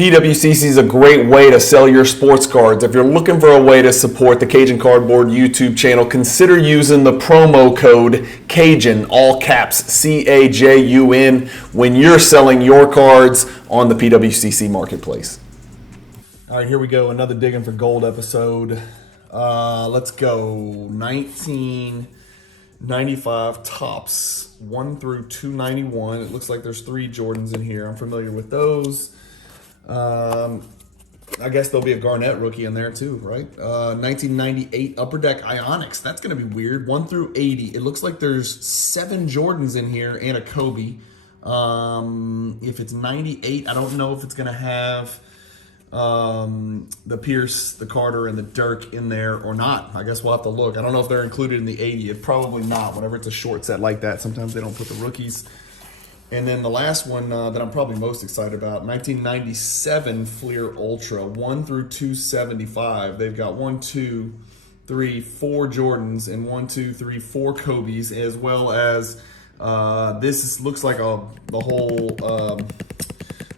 PWCC is a great way to sell your sports cards. If you're looking for a way to support the Cajun Cardboard YouTube channel, consider using the promo code Cajun, all caps, CAJUN, when you're selling your cards on the PWCC marketplace. All right, here we go. Another Digging for Gold episode. Let's go. 1995 tops, 1 through 291. It looks like there's 3 Jordans in here. I'm familiar with those. I guess there'll be a Garnett rookie in there too, right? 1998 Upper Deck Ionics. That's going to be weird. 1 through 80. It looks like there's 7 Jordans in here and a Kobe. If it's 98, I don't know if it's going to have the Pierce, the Carter, and the Dirk in there or not. I guess we'll have to look. I don't know if they're included in the 80. It's probably not. Whenever it's a short set like that, sometimes they don't put the rookies. And then the last one that I'm probably most excited about, 1997 Fleer Ultra, 1 through 275. They've got 1, 2, 3, 4 Jordans and 1, 2, 3, 4 Kobe's, as well as looks like the whole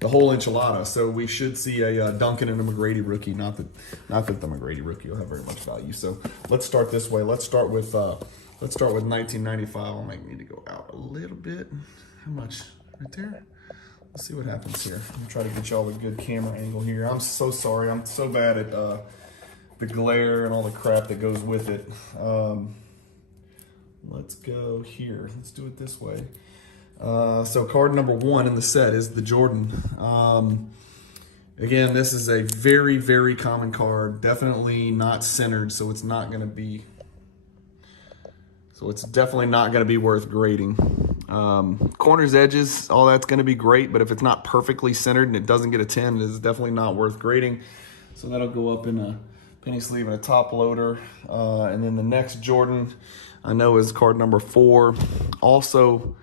enchilada. So we should see a Duncan and a McGrady rookie. Not that the McGrady rookie will have very much value. So let's start this way. Let's start with 1995. I'll need to go out a little bit. How much? Right there? Let's see what happens here. I'm gonna try to get y'all a good camera angle here. I'm so sorry. I'm so bad at the glare and all the crap that goes with it. Let's go here. Let's do it this way. So card number 1 in the set is the Jordan. Again, this is a very, very common card. Definitely not centered, so it's not gonna be. So it's definitely not gonna be worth grading. Corners, edges, all that's going to be great, but if it's not perfectly centered and it doesn't get a 10, it is definitely not worth grading. So that'll go up in a penny sleeve and a top loader. And then the next Jordan I know is card number 4. Also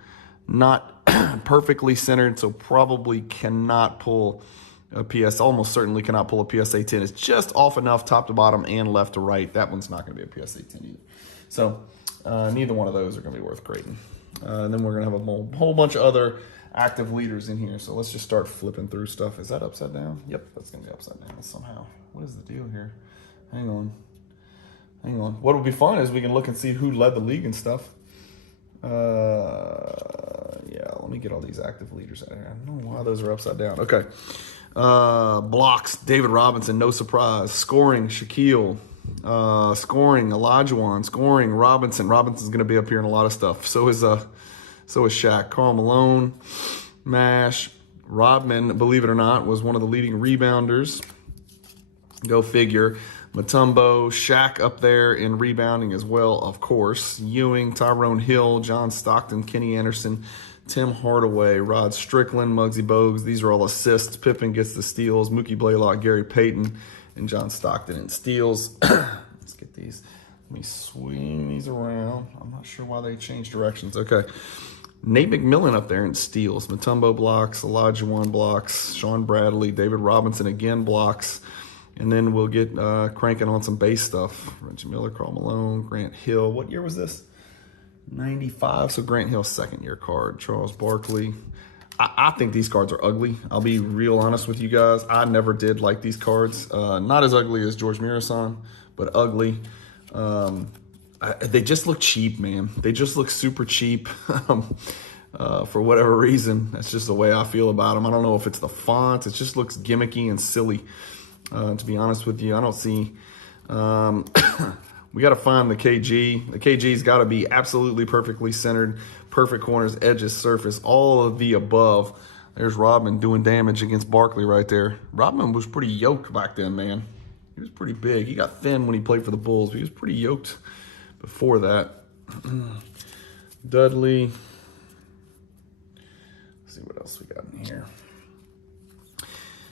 not perfectly centered, so probably cannot pull a almost certainly cannot pull a PSA 10. It's just off enough top to bottom and left to right. That one's not going to be a PSA 10 either. So neither one of those are going to be worth grading. And then we're going to have a whole bunch of other active leaders in here. So let's just start flipping through stuff. Is that upside down? Yep, that's going to be upside down somehow. What is the deal here? Hang on. What will be fun is we can look and see who led the league and stuff. Yeah, let me get all these active leaders out of here. I don't know why those are upside down. Okay. Blocks, David Robinson, no surprise. Scoring, Shaquille. Scoring, Olajuwon. Scoring, Robinson. Robinson's going to be up here in a lot of stuff. So is Shaq. Karl Malone, Mash. Rodman, believe it or not, was one of the leading rebounders. Go figure. Mutombo, Shaq up there in rebounding as well, of course. Ewing, Tyrone Hill, John Stockton, Kenny Anderson, Tim Hardaway, Rod Strickland, Muggsy Bogues. These are all assists. Pippen gets the steals. Mookie Blaylock, Gary Payton, and John Stockton in steals. Let's get these. Let me swing these around. I'm not sure why they changed directions. Okay. Nate McMillan up there in steals. Mutombo blocks. Olajuwon blocks. Sean Bradley. David Robinson again blocks. And then we'll get cranking on some base stuff. Reggie Miller, Karl Malone, Grant Hill. What year was this? 95. So Grant Hill's second-year card. Charles Barkley. I think these cards are ugly. I'll be real honest with you guys. I never did like these cards. Not as ugly as George Mirasan, but ugly. They just look cheap, man. They just look super cheap for whatever reason. That's just the way I feel about them. I don't know if it's the font. It just looks gimmicky and silly, to be honest with you. I don't see... we got to find the KG. The KG's got to be absolutely perfectly centered, perfect corners, edges, surface, all of the above. There's Rodman doing damage against Barkley right there. Rodman was pretty yoked back then, man. He was pretty big. He got thin when he played for the Bulls, but he was pretty yoked before that. Dudley. Let's see what else we got in here.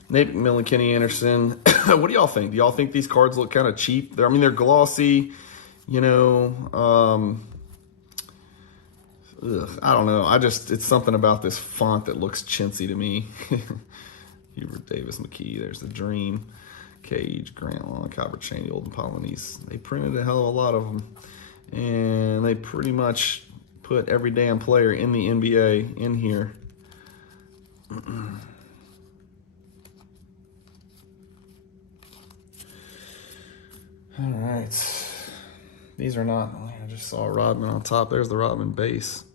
Nate McMillan, Kenny Anderson. What do y'all think? Do y'all think these cards look kind of cheap? They're glossy, you know. I don't know. It's something about this font that looks chintzy to me. Hubert Davis McKee. There's the Dream. Cage, Grant Long, Copper Cheney, Olden Polynice. They printed a hell of a lot of them. And they pretty much put every damn player in the NBA in here. All right. These are not, I just saw Rodman on top. There's the Rodman base.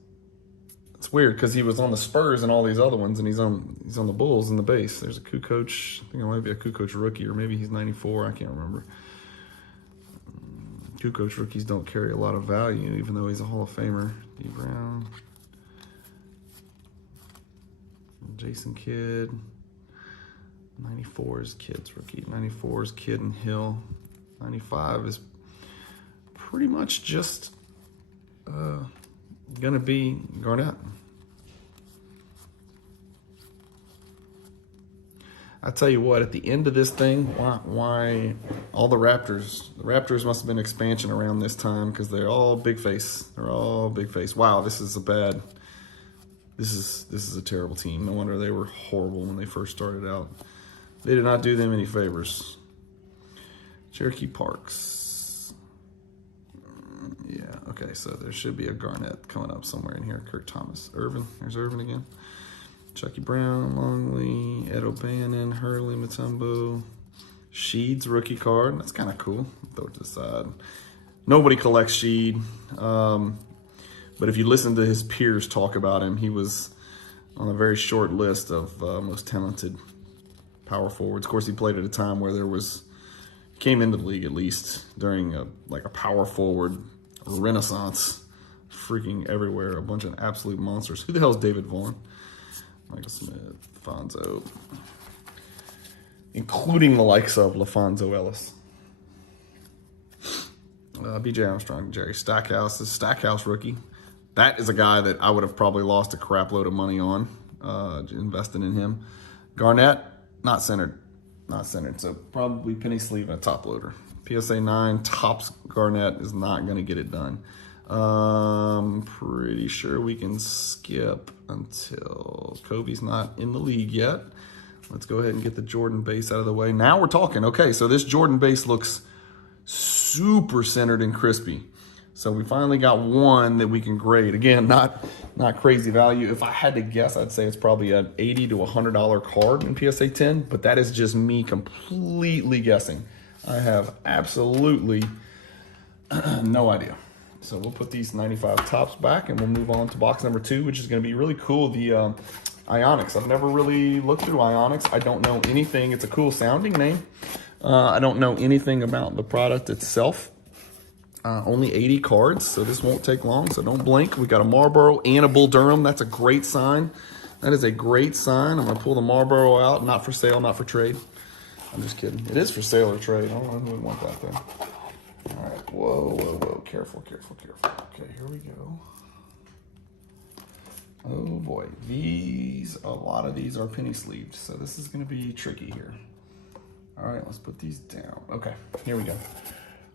It's weird because he was on the Spurs and all these other ones, and he's on the Bulls in the base. There's a Kukoc. I think it might be a Kukoc rookie, or maybe he's 94. I can't remember. Kukoc rookies don't carry a lot of value, even though he's a Hall of Famer. D. Brown. Jason Kidd. 94 is Kidd's rookie. 94 is Kidd and Hill. 95 is pretty much just gonna be Garnett. I tell you what, at the end of this thing, why all the Raptors must have been expansion around this time because they're all big face. They're all big face. Wow, this is a terrible team. No wonder they were horrible when they first started out. They did not do them any favors. Cherokee Parks. Yeah, okay, so there should be a Garnett coming up somewhere in here. Kurt Thomas. Irvin. There's Irvin again. Chucky Brown, Longley, Ed O'Bannon, Hurley, Mutombo. Sheed's rookie card. That's kind of cool. Throw it to the side. Nobody collects Sheed. But if you listen to his peers talk about him, he was on a very short list of most talented power forwards. Of course, he played at a time where came into the league at least during a power forward renaissance, freaking everywhere. A bunch of absolute monsters. Who the hell is David Vaughn? Michael Smith, Fonzo, including the likes of LaFonso Ellis. B.J. Armstrong, Jerry Stackhouse, the Stackhouse rookie. That is a guy that I would have probably lost a crap load of money on, investing in him. Garnett, not centered, so probably penny sleeve and a top loader. PSA 9, tops Garnett is not going to get it done. Pretty sure we can skip until Kobe's not in the league yet. Let's go ahead and get the Jordan base out of the way. Now we're talking. Okay, so this Jordan base looks super centered and crispy. So we finally got one that we can grade. Again, not crazy value. If I had to guess, I'd say it's probably an $80 to $100 card in PSA 10, but that is just me completely guessing. I have absolutely no idea. So we'll put these 95 tops back and we'll move on to box number 2, which is going to be really cool. The Ionics. I've never really looked through Ionics. I don't know anything. It's a cool sounding name. I don't know anything about the product itself. Only 80 cards, so this won't take long, so don't blink. We got a Marlboro and a Bull Durham. That's a great sign. That is a great sign. I'm going to pull the Marlboro out. Not for sale, not for trade. I'm just kidding. It is for sale or trade. I don't know who would want that thing. All right. Whoa. Careful. Okay, here we go. Oh, boy. A lot of these are penny sleeved, so this is going to be tricky here. All right, let's put these down. Okay, here we go.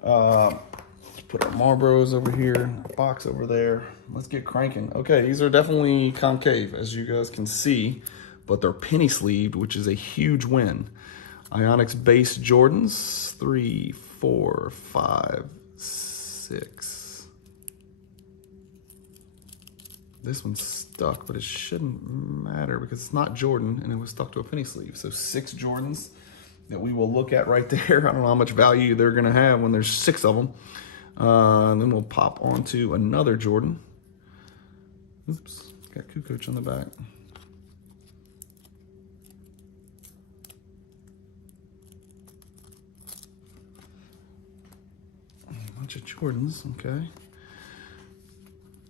Let's put our Marlboros over here, our box over there. Let's get cranking. Okay, these are definitely concave, as you guys can see, but they're penny sleeved, which is a huge win. Ionics base Jordans, 3, 4, 5, 6. This one's stuck, but it shouldn't matter because it's not Jordan and it was stuck to a penny sleeve. So 6 Jordans that we will look at right there. I don't know how much value they're going to have when there's 6 of them. And then we'll pop onto another Jordan. Oops, got Kukoc on the back. A bunch of Jordans, okay.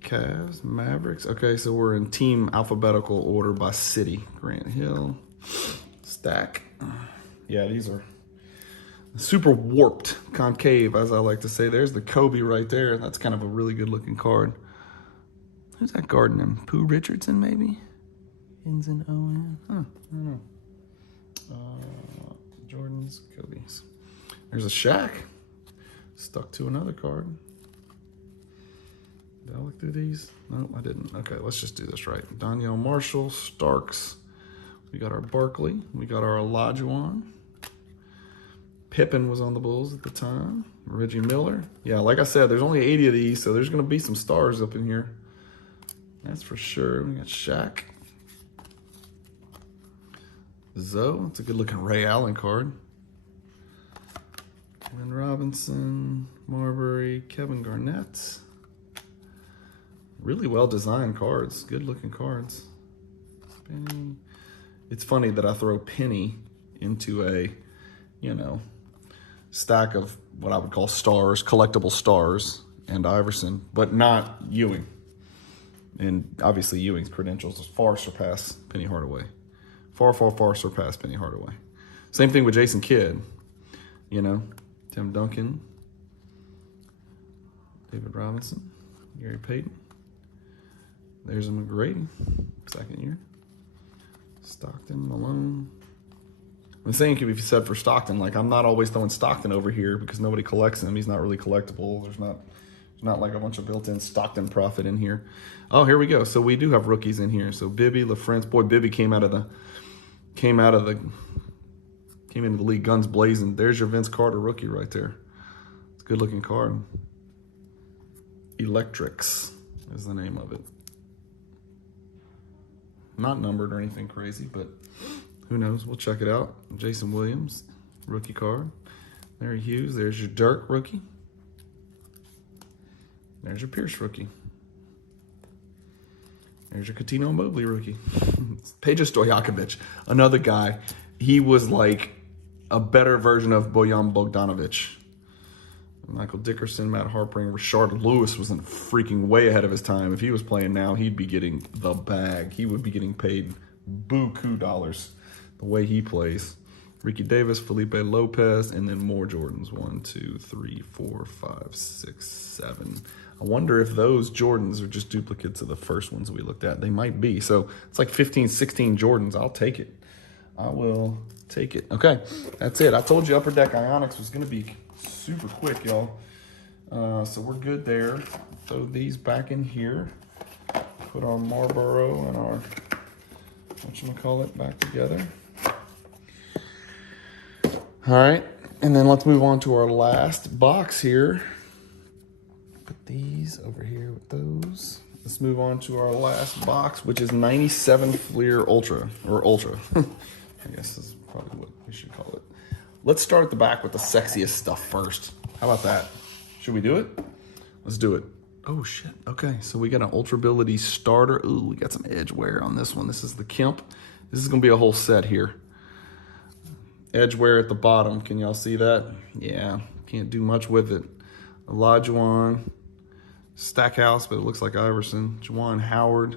Cavs, Mavericks. Okay, so we're in team alphabetical order by city. Grant Hill, Stack. Yeah, these are super warped, concave, as I like to say. There's the Kobe right there. That's kind of a really good looking card. Who's that guard name? Pooh Richardson, maybe? Ins and O-N. Huh, I don't know. Jordans, Kobe's. There's a Shaq. Stuck to another card. Did I look through these? No, I didn't. Okay, let's just do this right. Donyell Marshall, Starks. We got our Barkley. We got our Olajuwon. Pippen was on the Bulls at the time. Reggie Miller. Yeah, like I said, there's only 80 of these, so there's going to be some stars up in here. That's for sure. We got Shaq. Zoe. That's a good-looking Ray Allen card. Glenn Robinson, Marbury, Kevin Garnett. Really well designed cards, good looking cards. Penny. It's funny that I throw Penny into a, you know, stack of what I would call stars, collectible stars, and Iverson, but not Ewing. And obviously Ewing's credentials far surpass Penny Hardaway. Far, far, far surpass Penny Hardaway. Same thing with Jason Kidd, you know, Tim Duncan, David Robinson, Gary Payton. There's a McGrady, second year. Stockton, Malone. The same could be said for Stockton. Like, I'm not always throwing Stockton over here because nobody collects him. He's not really collectible. There's not like a bunch of built-in Stockton profit in here. Oh, here we go. So we do have rookies in here. So Bibby, LaFrance. Boy, Bibby came into the league guns blazing. There's your Vince Carter rookie right there. It's a good-looking card. Electrics is the name of it. Not numbered or anything crazy, but who knows? We'll check it out. Jason Williams, rookie card. Larry Hughes, there's your Dirk rookie. There's your Pierce rookie. There's your Coutinho Mobley rookie. Peja Stojakovic, another guy. He was like a better version of Bojan Bogdanovic. Michael Dickerson, Matt Harpring, Rashard Lewis was freaking way ahead of his time. If he was playing now, he'd be getting the bag. He would be getting paid buku dollars the way he plays. Ricky Davis, Felipe Lopez, and then more Jordans. 1, 2, 3, 4, 5, 6, 7. I wonder if those Jordans are just duplicates of the first ones we looked at. They might be. So it's like 15, 16 Jordans. I'll take it. I will take it. Okay, that's it. I told you Upper Deck Ionics was going to be super quick, y'all. So we're good there. Throw these back in here. Put our Marlboro and our, whatchamacallit, back together. All right, and then let's move on to our last box here. Put these over here with those. Let's move on to our last box, which is 97 Fleer Ultra, or Ultra. I guess is probably what we should call it. Let's start at the back with the sexiest stuff first. How about that? Should we do it? Let's do it. Oh, shit. Okay, so we got an Ultrability starter. Ooh, we got some edge wear on this one. This is the Kemp. This is going to be a whole set here. Edge wear at the bottom. Can y'all see that? Yeah, can't do much with it. Olajuwon, Stackhouse, but it looks like Iverson. Juwan Howard.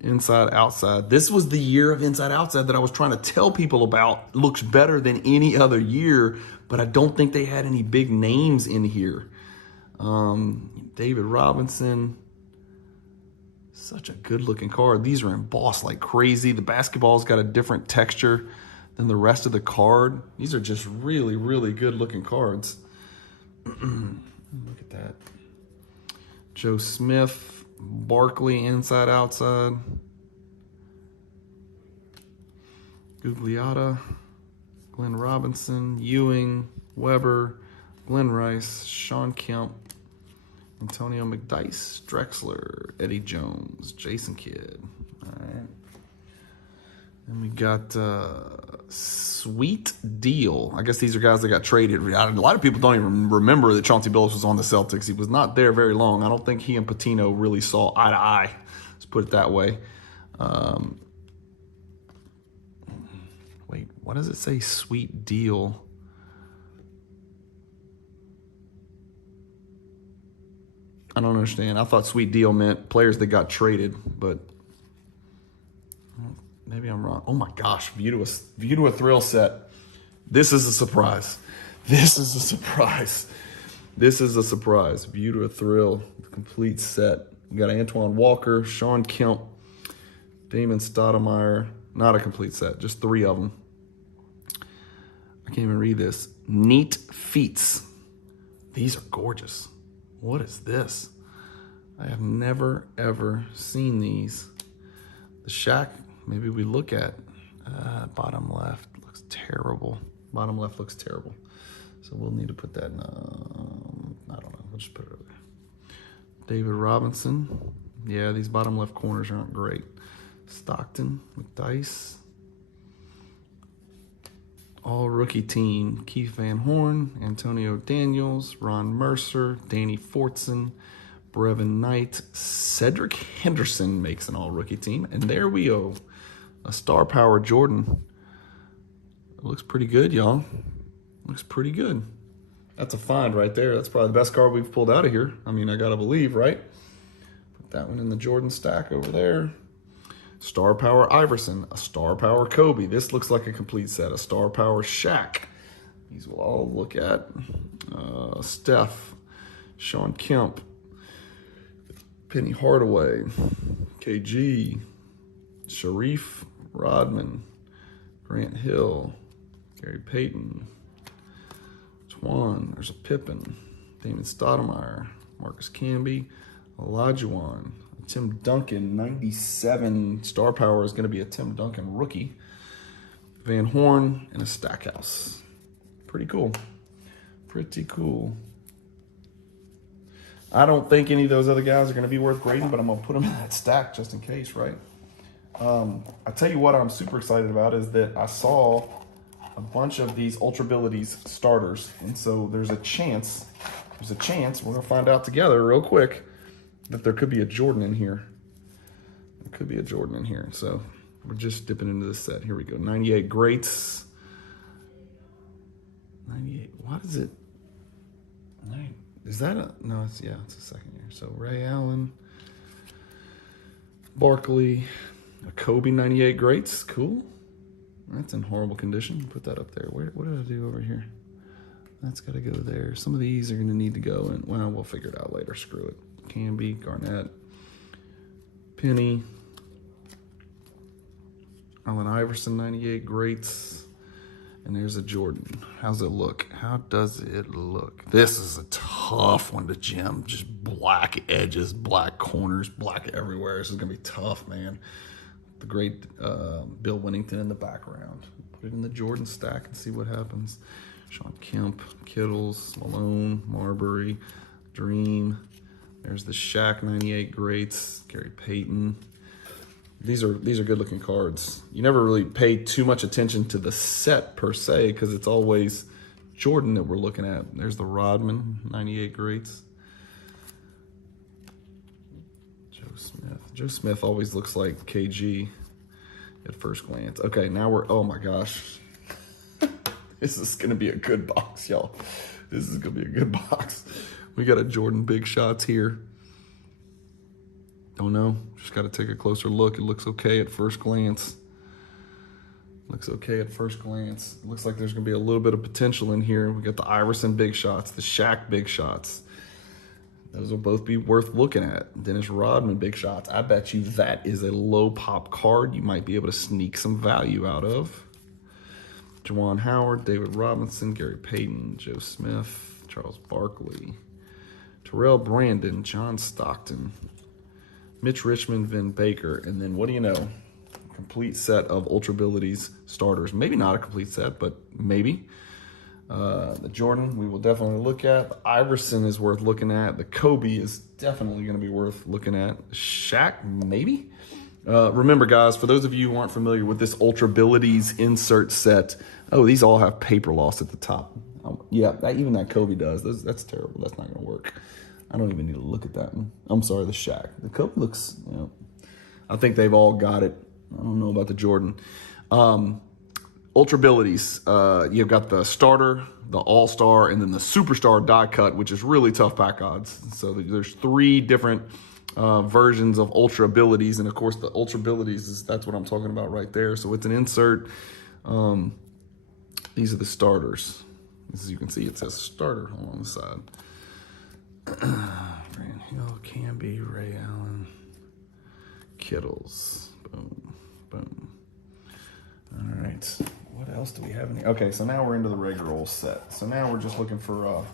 Inside, outside. This was the year of inside, outside that I was trying to tell people about. Looks better than any other year, but I don't think they had any big names in here. David Robinson. Such a good looking card. These are embossed like crazy. The basketball's got a different texture than the rest of the card. These are just really, really good looking cards. Look at that. Joe Smith, Barkley, inside, outside. Gugliotta, Glenn Robinson, Ewing, Weber, Glenn Rice, Sean Kemp, Antonio McDyess, Drexler, Eddie Jones, Jason Kidd. All right. Then we got Sweet Deal. I guess these are guys that got traded. A lot of people don't even remember that Chauncey Billups was on the Celtics. He was not there very long. I don't think he and Patino really saw eye to eye. Let's put it that way. Wait, what does it say? Sweet Deal. I don't understand. I thought Sweet Deal meant players that got traded, but maybe I'm wrong. Oh my gosh, view to a thrill set. This is a surprise. This is a surprise. This is a surprise. View to a thrill, complete set. We got Antoine Walker, Sean Kemp, Damon Stoudemire. Not a complete set, just 3 of them. I can't even read this. Neat Feats. These are gorgeous. What is this? I have never, ever seen these. The Shaq, maybe we look at bottom left. Looks terrible. Bottom left looks terrible. So we'll need to put that in, I don't know. We'll just put it over there. David Robinson. Yeah, these bottom left corners aren't great. Stockton, McDyess. All rookie team. Keith Van Horn, Antonio Daniels, Ron Mercer, Danny Fortson, Brevin Knight, Cedric Henderson makes an all rookie team. And there we go. A star power Jordan. It looks pretty good, y'all. Looks pretty good. That's a find right there. That's probably the best card we've pulled out of here. I mean, I gotta believe, right? Put that one in the Jordan stack over there. Star Power Iverson, a Star Power Kobe. This looks like a complete set. A Star Power Shaq. These we'll all look at. Steph, Sean Kemp, Penny Hardaway, KG, Sharif Rodman, Grant Hill, Gary Payton, Twan, there's a Pippen, Damon Stoudemire, Marcus Camby, Olajuwon, Tim Duncan, 97 star power is going to be a Tim Duncan rookie. Van Horn, and a Stackhouse. Pretty cool. Pretty cool. I don't think any of those other guys are going to be worth grading, but I'm going to put them in that stack just in case, right? I tell you what I'm super excited about is that I saw a bunch of these Ultra Abilities starters. And so there's a chance, we're going to find out together real quick, that there could be a Jordan in here. There could be a Jordan in here. So we're just dipping into this set. Here we go. 98 greats. 98. What is it? Is that a? No, it's a second year. So Ray Allen, Barkley, a Kobe 98 greats. Cool. That's in horrible condition. Put that up there. What did I do over here? That's got to go there. Some of these are going to need to go, and well, we'll figure it out later. Screw it. Camby, Garnett, Penny, Allen Iverson 98 greats, and there's a Jordan. How's it look? How does it look? This is a tough one to gem. Just black edges, black corners, black everywhere. This is gonna be tough, man. The great Bill Winnington in the background. Put it in the Jordan stack and see what happens. Sean Kemp, Kittles, Malone, Marbury, Dream. There's the Shaq 98 greats, Gary Payton. These are good looking cards. You never really pay too much attention to the set per se because it's always Jordan that we're looking at. There's the Rodman 98 greats. Joe Smith. Joe Smith always looks like KG at first glance. Okay, now we're, oh my gosh. This is gonna be a good box, y'all. This is gonna be a good box. We got a Jordan Big Shots here. Don't know. Just got to take a closer look. It looks okay at first glance. Looks okay at first glance. It looks like there's going to be a little bit of potential in here. We got the Iverson Big Shots, the Shaq Big Shots. Those will both be worth looking at. Dennis Rodman Big Shots. I bet you that is a low pop card you might be able to sneak some value out of. Juwan Howard, David Robinson, Gary Payton, Joe Smith, Charles Barkley, Terrell Brandon, John Stockton, Mitch Richmond, Vin Baker, and then what do you know? Complete set of Ultra Abilities starters. Maybe not a complete set, but maybe. The Jordan we will definitely look at. The Iverson is worth looking at. The Kobe is definitely going to be worth looking at. Shaq, maybe. Remember, guys, for those of you who aren't familiar with this Ultra Abilities insert set, oh, these all have paper loss at the top. Yeah, even that Kobe does. That's terrible. That's not going to work. I don't even need to look at that one. I'm sorry, the Shaq. The Kobe looks, I think they've all got it. I don't know about the Jordan. Ultra Abilities. You've got the starter, the all-star, and then the superstar die cut, which is really tough pack odds. So there's 3 different versions of Ultra Abilities. And of course, the Ultra Abilities, that's what I'm talking about right there. So it's an insert. These are the starters. As you can see, it says starter on the side. Grant Hill, Camby, Ray Allen, Kittles. Boom, boom. All right. What else do we have in here? Okay, so now we're into the regular old set. So now we're just looking for,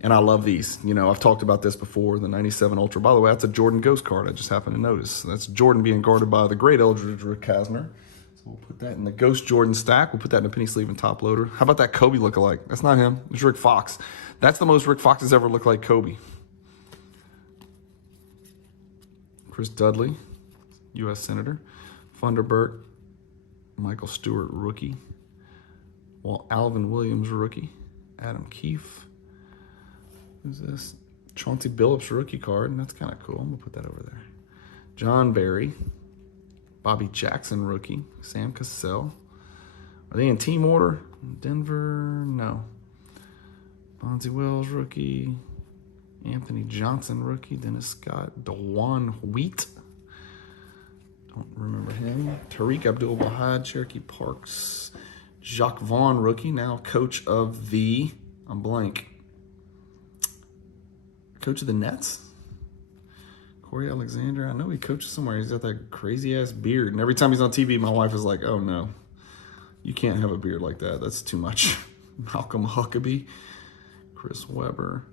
and I love these. I've talked about this before, the 97 Ultra. By the way, that's a Jordan Ghost card I just happened to notice. That's Jordan being guarded by the great Eldridge Kazner. So we'll put that in the Ghost Jordan stack. We'll put that in a penny sleeve and top loader. How about that Kobe lookalike? That's not him. It's Rick Fox. That's the most Rick Fox has ever looked like Kobe. Chris Dudley, U.S. Senator. Funderburk, Michael Stewart, rookie. Well, Alvin Williams, rookie. Adam Keefe. Who's this? Chauncey Billups, rookie card. That's kind of cool. I'm going to put that over there. John Barry. Bobby Jackson, rookie. Sam Cassell. Are they in team order? Denver? No. Bonzi Wells, rookie. Anthony Johnson, rookie. Dennis Scott. DeJuan Wheat. Don't remember him. Tariq Abdul-Wahid, Cherokee Parks. Jacques Vaughn, rookie. Now coach of the... I'm blank. Coach of the Nets? Corey Alexander. I know he coaches somewhere. He's got that crazy-ass beard. And every time he's on TV, my wife is like, oh, no. You can't have a beard like that. That's too much. Malcolm Huckabee. Chris Webber.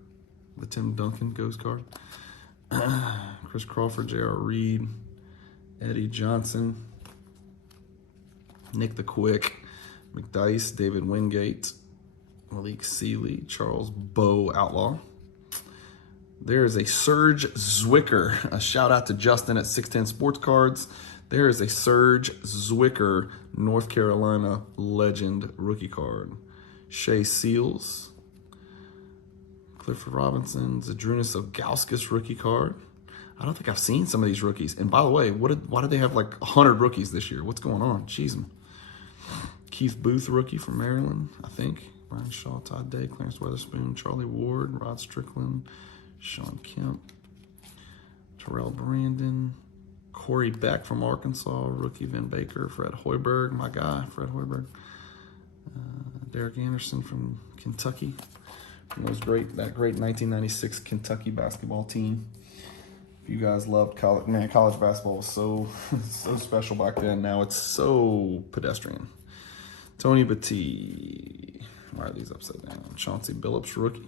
The Tim Duncan ghost card. Chris Crawford, J.R. Reed. Eddie Johnson. Nick the Quick. McDice. David Wingate. Malik Sealy. Charles Bowe Outlaw. There is a Serge Zwicker. A shout out to Justin at 610 Sports Cards. There is a Serge Zwicker, North Carolina legend rookie card. Shea Seals. Clifford Robinson. Zadrunas Ilgauskas rookie card. I don't think I've seen some of these rookies. And by the way, why did they have like 100 rookies this year? What's going on? Jeez. Keith Booth, rookie from Maryland, I think. Brian Shaw, Todd Day, Clarence Weatherspoon, Charlie Ward, Rod Strickland, Sean Kemp, Terrell Brandon, Corey Beck from Arkansas, rookie Vin Baker, Fred Hoiberg, my guy, Fred Hoiberg, Derek Anderson from Kentucky, from that great 1996 Kentucky basketball team. If you guys loved college, man, college basketball was so special back then. Now it's so pedestrian. Tony Battie. Why are these upside down? Chauncey Billups, rookie.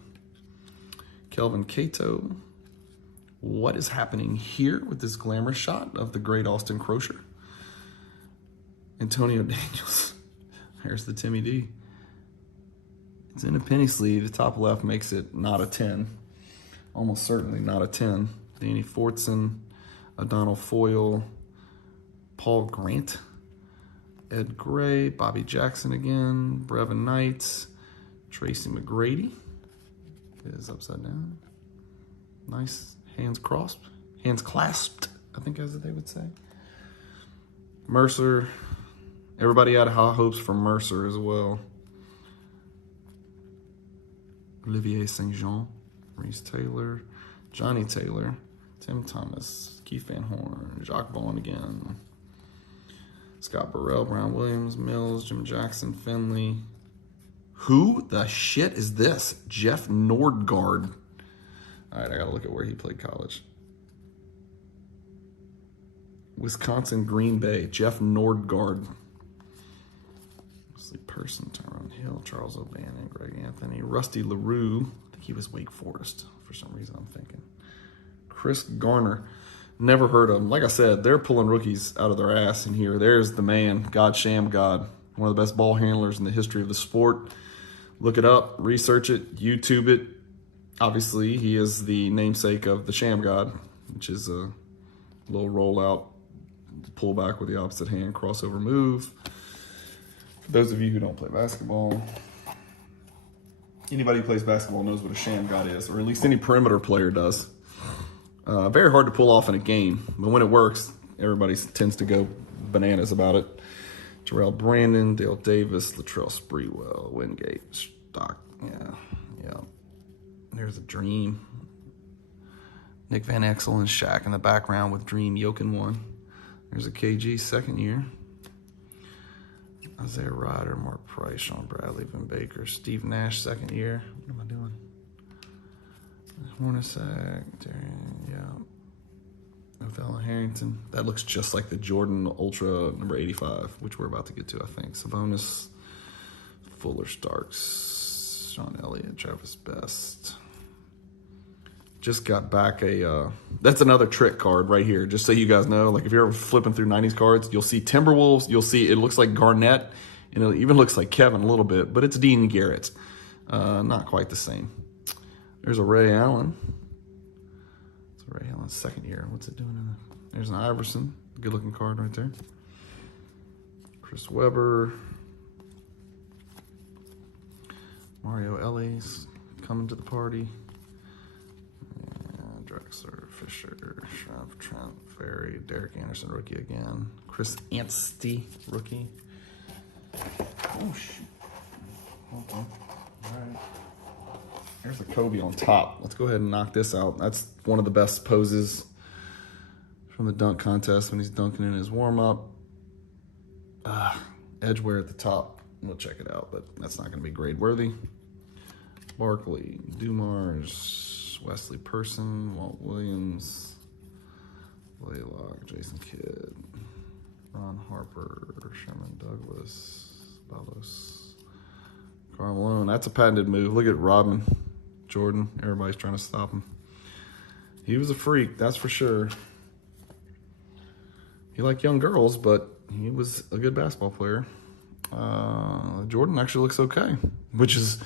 Kelvin Cato. What is happening here with this glamour shot of the great Austin Crosher? Antonio Daniels. There's the Timmy D. It's in a penny sleeve. The top left makes it not a 10. Almost certainly not a 10. Danny Fortson, O'Donnell Foyle, Paul Grant, Ed Gray, Bobby Jackson again, Brevin Knight, Tracy McGrady. It is upside down. Nice. Hands clasped, I think as they would say. Mercer. Everybody had high hopes for Mercer as well. Olivier St. Jean, Reese Taylor, Johnny Taylor, Tim Thomas, Keith Van Horn, Jacques Vaughn again, Scott Burrell, Brown Williams, Mills, Jim Jackson, Finley. Who the shit is this? Jeff Nordgaard. All right, I gotta look at where he played college. Wisconsin, Green Bay, Jeff Nordgaard. Wesley Person, Tyrone Hill, Charles O'Bannon, Greg Anthony, Rusty LaRue. I think he was Wake Forest for some reason, I'm thinking. Chris Garner. Never heard of him. Like I said, they're pulling rookies out of their ass in here. There's the man, God Sham God, one of the best ball handlers in the history of the sport. Look it up, research it, YouTube it. Obviously, he is the namesake of the Sham God, which is a little rollout, pull back with the opposite hand, crossover move. For those of you who don't play basketball, anybody who plays basketball knows what a Sham God is, or at least any perimeter player does. Very hard to pull off in a game, but when it works, everybody tends to go bananas about it. Terrell Brandon, Dale Davis, Latrell Sprewell, Wingate, Stock, yeah. There's a Dream. Nick Van Exel and Shaq in the background with Dream Yokin one. There's a KG second year. Isaiah Ryder, Mark Price, Sean Bradley, Vin Baker, Steve Nash second year. What am I doing? Hornacek, Othello Harrington. That looks just like the Jordan Ultra number 85, which we're about to get to, I think. Sabonis, Fuller Starks, Sean Elliott, Travis Best. Just got back that's another trick card right here, just so you guys know. Like if you're ever flipping through 90s cards, you'll see Timberwolves, you'll see it looks like Garnett, and it even looks like Kevin a little bit, but it's Dean Garrett. Not quite the same. There's a Ray Allen. It's a Ray Allen second year. What's it doing? There's an Iverson. Good looking card right there. Chris Webber. Mario Ellis coming to the party. Yeah, Drexler, Fisher, Shrimp, Trent, Ferry, Derek Anderson, rookie again. Chris Anstey, rookie. Oh, shoot. Okay. All right. There's a Kobe on top. Let's go ahead and knock this out. That's one of the best poses from the dunk contest when he's dunking in his warm-up. Edgeware at the top. We'll check it out, but that's not going to be grade worthy. Barkley, Dumars, Wesley Person, Walt Williams, Blaylock, Jason Kidd, Ron Harper, Sherman Douglas, Balos, Karl Malone. That's a patented move. Look at Rodman, Jordan. Everybody's trying to stop him. He was a freak, that's for sure. He liked young girls, but he was a good basketball player. Jordan actually looks okay, which is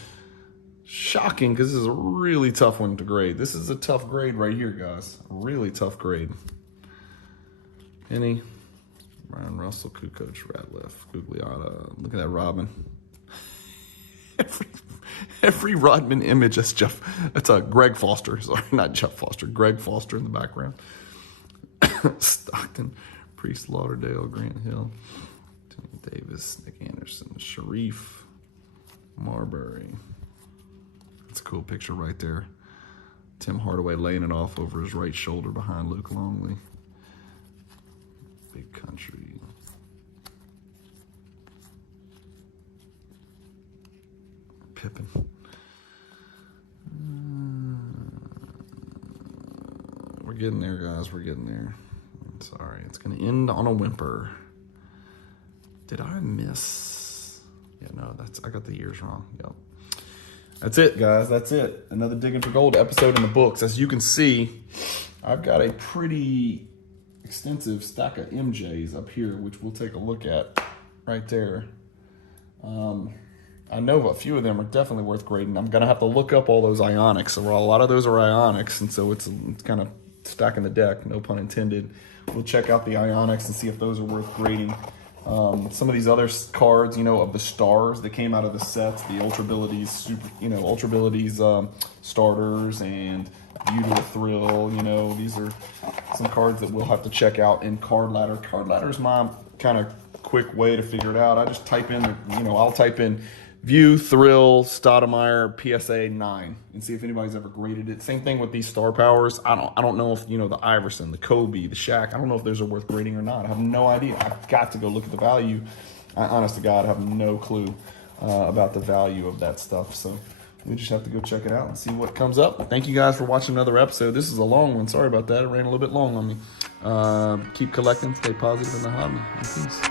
shocking because this is a really tough one to grade. This is a tough grade right here, guys. A really tough grade. Penny, Brian Russell, Kukoc, Ratliff, Gugliotta. Look at that Rodman. Every Rodman image, that's Greg Foster. Sorry, not Jeff Foster. Greg Foster in the background. Stockton, Priest, Lauderdale, Grant Hill, Tony Davis, Nick Anderson, Sharif, Marbury. That's a cool picture right there. Tim Hardaway laying it off over his right shoulder behind Luke Longley. Big Country. Pippen. We're getting there, guys. We're getting there. I'm sorry. It's going to end on a whimper. Did I miss? Yeah, no, I got the years wrong. Yep. That's it, guys. That's it. Another Digging for Gold episode in the books. As you can see, I've got a pretty extensive stack of MJs up here, which we'll take a look at right there. I know a few of them are definitely worth grading. I'm going to have to look up all those Ionics. So a lot of those are Ionics, and so it's kind of stacking the deck, no pun intended. We'll check out the Ionics and see if those are worth grading. Some of these other cards, of the stars that came out of the sets, the Ultra Abilities, Ultra Abilities starters and View to the Thrill, these are some cards that we'll have to check out in Card Ladder. Card Ladder is my kind of quick way to figure it out. I just type in, I'll type in View, Thrill, Stoudemire, PSA 9 and see if anybody's ever graded it. Same thing with these star powers. I don't know if, the Iverson, the Kobe, the Shaq, I don't know if those are worth grading or not. I have no idea. I've got to go look at the value. Honest to God, I have no clue about the value of that stuff. So we just have to go check it out and see what comes up. Thank you guys for watching another episode. This is a long one. Sorry about that. It ran a little bit long on me. Keep collecting. Stay positive in the hobby. And peace.